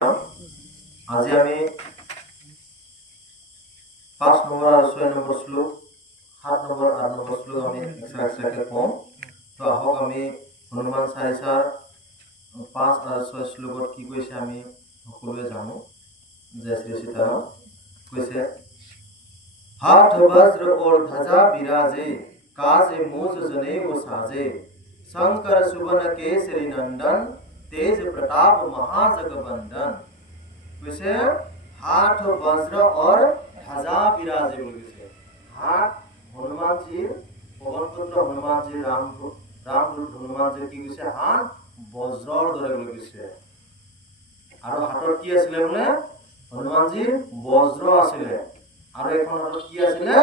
আজি আমি 5 নম্বৰ আৰু 6 নম্বৰ শ্লোক 7 নম্বৰ 8 নম্বৰ শ্লোক আমি এক্সট্ৰাকে কম। তো আহক আমি হনুমান চালিচাৰ 5 আৰু 6 শ্লোকত কি কৈছে আমি সকলোৱে জানো। জয় শ্ৰী সীতাৰাম। কৈছে, हाथ वज्र और ध्वजा विराजे, काजे मूज जनेऊ साजे, शंकर सुवन केसरी नंदन, तेज प्रताप महाजगबंदन। কৈছে हाथ वज्र और ध्वजा विराजे বুলি কৈছে। हाथ হনুমানজীৰ পৱনপুত্ৰ হনুমানজীৰ ৰামদূত হনুমানজীৰ কি কৈছে হাত বজ্ৰৰ দৰে বুলি কৈছে। আৰু হাতত কি আছিলে বোলে হনুমানজীৰ বজ্ৰ আছিলে। আৰু এখন হাতত কি আছিলে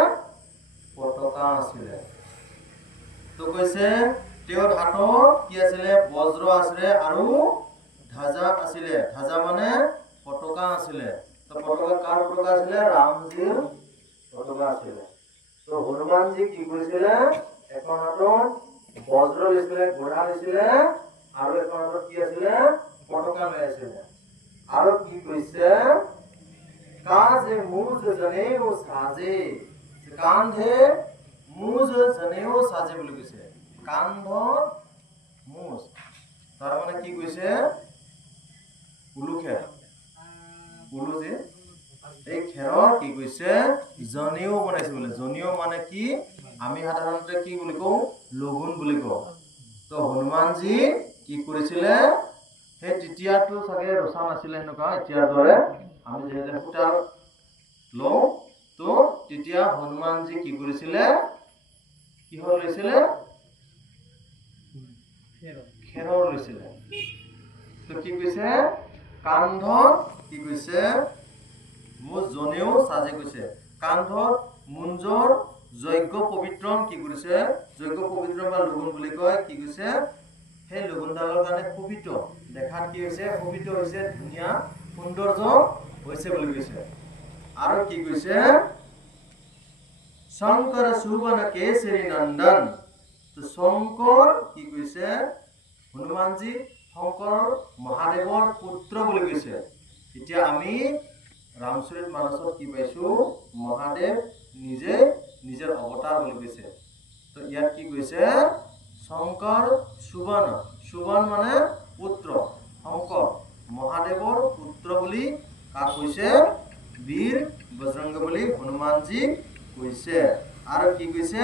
পতাকা আছিলে। তো কৈছে তেওঁৰ হাতত কি আছিলে বজ্ৰ আছিলে আৰু ধ্বজা আছিলে। ধ্বজা মানে পতাকা আছিলে। তো পতাকা কাৰ পতাকা আছিলে ৰামজীৰ পতাকা আছিলে। তো হনুমানজী কি কৰিছিলে এখন হাতত বজ্ৰ লৈছিলে ঘোঁৰা লৈছিলে আৰু এখন হাতত কি আছিলে পতাকা লৈ আছিলে। আৰু কি কৈছে काजे मूज जनेऊ साजे, कांधे मूज जनेऊ साजे বুলি কৈছে। কান্ধত মুজ তাৰ মানে কি কৈছে উলুখে উলু যে এই খেৰৰ কি কৈছে জনেও বনাইছে বোলে। জনেও মানে কি আমি সাধাৰণতে কি বুলি কওঁ লগুণ বুলি কওঁ। তো হনুমানজী কি কৰিছিলে সেই তেতিয়াতো চাগে ৰচা নাছিলে সেনেকুৱা এতিয়াৰ দৰে আমি যেনে সূতা লওঁ। তো তেতিয়া হনুমানজী কি কৰিছিলে কিহৰ লৈছিলে খেৰৰ লৈছিলে। তো কি কৈছে কান্ধত কি কৈছে মোৰ জনেও সাজে কৈছে। কান্ধত মুঞ্জৰ যজ্ঞ পবিত্ৰম কি কৰিছে যজ্ঞ পবিত্ৰম বা লগুণ বুলি কয় কি কৈছে সেই লগুণডালৰ কাৰণে শোভিত দেখাত কি হৈছে শোভিত হৈছে ধুনীয়া সৌন্দৰ্য হৈছে বুলি কৈছে। আৰু কি কৈছে শংকৰ সুবন কেশৰী নন্দন। তো শংকৰ কি কৈছে হনুমানজী শংকৰ মহাদেৱৰ পুত্ৰ বুলি কৈছে। এতিয়া আমি ৰামচৰিত মানসত কি পাইছো মহাদেৱ নিজে নিজৰ অৱতাৰ বুলি কৈছে। তো ইয়াত কি কৈছে শংকৰ সুবন সুবন মানে পুত্ৰ শংকৰ মহাদেৱৰ পুত্ৰ বুলি কাক কৈছে বীৰ বজৰংগ বুলি হনুমানজী কৈছে। আৰু কি কৈছে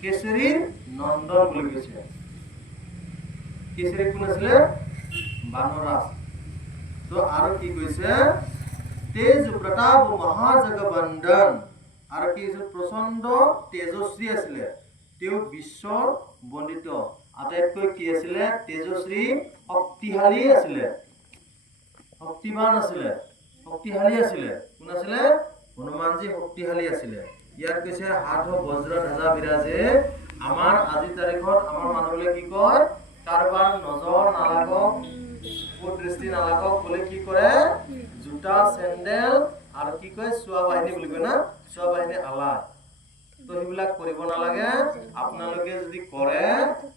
কেশৰীৰ নন্দন বুলি কৈছে। কেশৰী কোন আছিলে বানৰাজ। তো আৰু কি কৈছে তেজ প্ৰতাপ মহাজগবন্দন। আৰু কি প্ৰচণ্ড তেজস্বী আছিলে। তেওঁ বিশ্বৰ বন্দিত আটাইতকৈ কি আছিলে তেজস্বী শক্তিশালী আছিলে শক্তিবান আছিলে শক্তিশালী আছিলে। কোন আছিলে হনুমানজী শক্তিশালী আছিলে। ইয়াত কৈছে হাত বজ্ৰ ধ্বজা বিৰাজে। আমাৰ আজি তাৰিখত আমাৰ মানুহবিলাকে কি কয় কাৰোবাৰ নজৰ নালাগক কুদৃষ্টি নালাগক বুলি কি কৰে জোতা চেণ্ডেল আৰু কি কয় চোৱা বাহিনী বুলি কয় না চোৱা বাহিনী আলা। তো সেইবিলাক কৰিব নালাগে। আপোনালোকে যদি কৰে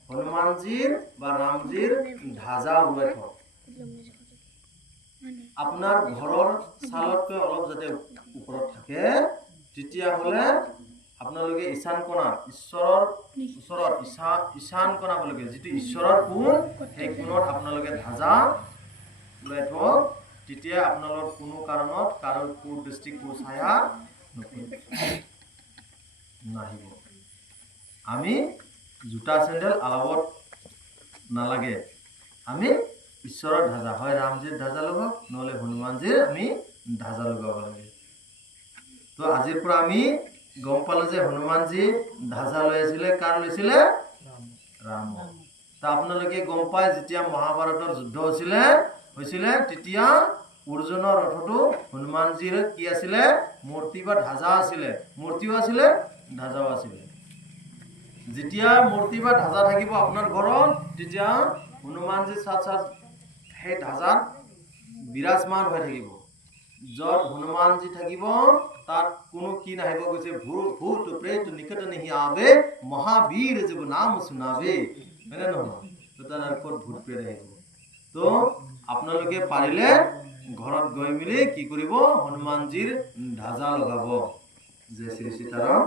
হনুমানজীৰ বা ৰামজীৰ ধ্বজা উৰুৱাই থওক। আপোনাৰ ঘৰৰ চালতকৈ অলপ যাতে ওপৰত থাকে তেতিয়াহ'লে আপোনালোকে ঈশান কোণা ঈশ্বৰৰ ওচৰত ঈশান কোণা বুলি কয় যিটো ঈশ্বৰৰ কোণ সেই কোণত আপোনালোকে ধ্বজা উৰুৱাই থওক। তেতিয়া আপোনালোকৰ কোনো কাৰণত কাৰো কুদৃষ্টি কুছায়া নাহিব। আমি জোতা চেণ্ডেল আলাবত নালাগে। আমি ঈশ্বৰৰ ধ্বজা হয় ৰামজীৰ ধ্বজা লগাওক নহ'লে হনুমানজীৰ আমি ধ্বজা লগাব লাগে। তো আজিৰ পৰা আমি গম পালো যে হনুমানজী ধ্বজা লৈ আছিলে কাৰ লৈছিলে ৰাম। তা আপোনালোকে গম পায় যেতিয়া মহাভাৰতৰ যুদ্ধ হৈছিলে তেতিয়া অৰ্জুনৰ ৰথতো হনুমানজীৰ কি আছিলে মূৰ্তি বা ধ্বজা আছিলে। মূৰ্তিও আছিলে ধ্বজাও আছিলে। যেতিয়া মূৰ্তি বা ধ্বজা থাকিব আপোনাৰ ঘৰত তেতিয়া হনুমানজীৰ সাথ সেই ধ্বজাত বিৰাজমান হৈ থাকিব। য'ত হনুমানজী থাকিব তাত কোনো কি নাহিব কৈছে ভূত প্ৰেত নিকট নেহি আবে মহাবীৰ জব নাম শুনাবে। হয়নে নহয় তো তাৰ ক'ত ভূত প্ৰেত আহিব। তো আপোনালোকে পাৰিলে ঘৰত গৈ মিলি কি কৰিব হনুমানজীৰ ধ্বজা লগাব। জয় শ্ৰী সীতাৰাম।